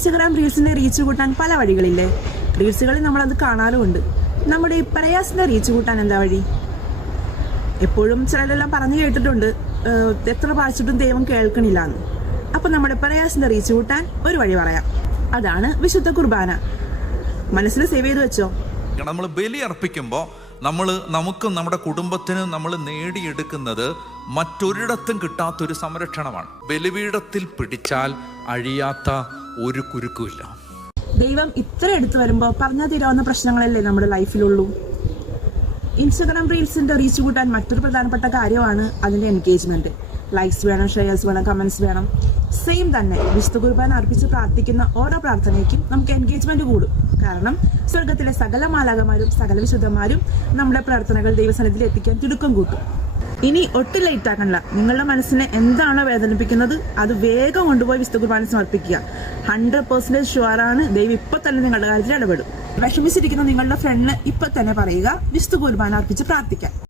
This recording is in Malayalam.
ഇൻസ്റ്റഗ്രാം റീൽസിന്റെ റീച്ച് കൂട്ടാൻ പല വഴികളില്ലേ? റീൽസുകളിൽ നമ്മളത് കാണാറുമുണ്ട്. നമ്മുടെ ഈ പ്രയാസിന്റെ റീച്ച് കൂട്ടാൻ എന്താ വഴി? എപ്പോഴും ചിലരെല്ലാം പറഞ്ഞു കേട്ടിട്ടുണ്ട്, എത്ര പാലിച്ചിട്ടും ദൈവം കേൾക്കണില്ല എന്ന്. അപ്പൊ നമ്മുടെ പ്രയാസിന്റെ റീച്ച് കൂട്ടാൻ ഒരു വഴി പറയാം. അതാണ് വിശുദ്ധ കുർബാന. മനസ്സിൽ സേവ് ചെയ്ത് വെച്ചോ. നമ്മൾ ബലി അർപ്പിക്കുമ്പോൾ നമുക്കും നമ്മുടെ കുടുംബത്തിനും നമ്മൾ നേടിയെടുക്കുന്നത് മറ്റൊരിടത്തും കിട്ടാത്തൊരു സംരക്ഷണമാണ്. ബലിപീഠത്തിൽ പിടിച്ചാൽ അഴിയാത്ത ഒരു കുരുക്കുമില്ല. ദൈവം ഇത്ര എടുത്തു വരുമ്പോ പറഞ്ഞാൽ തീരാവുന്ന പ്രശ്നങ്ങളല്ലേ നമ്മുടെ ലൈഫിലുള്ളൂ. ഇൻസ്റ്റഗ്രാം റീൽസിന്റെ റീച്ച് കൂട്ടാൻ മറ്റൊരു പ്രധാനപ്പെട്ട കാര്യമാണ് അതിന്റെ എൻഗേജ്മെന്റ്. ലൈക്സ് വേണം, ഷെയർസ് വേണം, കമന്റ്സ് വേണം. സെയിം തന്നെ വിശുദ്ധ കുർബാന അർപ്പിച്ച് പ്രാർത്ഥിക്കുന്ന ഓരോ പ്രാർത്ഥനയ്ക്കും നമുക്ക് എൻഗേജ്മെന്റ് കൂടും. കാരണം സ്വർഗത്തിലെ സകല മാലാഖമാരും സകല വിശുദ്ധന്മാരും നമ്മുടെ പ്രാർത്ഥനകൾ ദൈവസന്നിധിയിൽ എത്തിക്കാൻ തിടുക്കം കൂട്ടും. ഇനി ഒട്ടും ലേറ്റ് ആക്കണ്ട. നിങ്ങളുടെ മനസ്സിനെ എന്താണോ വേദനിപ്പിക്കുന്നത് അത് വേഗം കൊണ്ടുപോയി വിശുദ്ധ കുർബാന സമർപ്പിക്കുക. 100% ഷുവറാണ് ദൈവം ഇപ്പൊ തന്നെ നിങ്ങളുടെ കാര്യത്തിൽ ഇടപെടും. വിഷമിച്ചിരിക്കുന്ന നിങ്ങളുടെ ഫ്രണ്ടിന് ഇപ്പൊ തന്നെ പറയുക, വിശുദ്ധ കുർബാന അർപ്പിച്ച് പ്രാർത്ഥിക്കാൻ.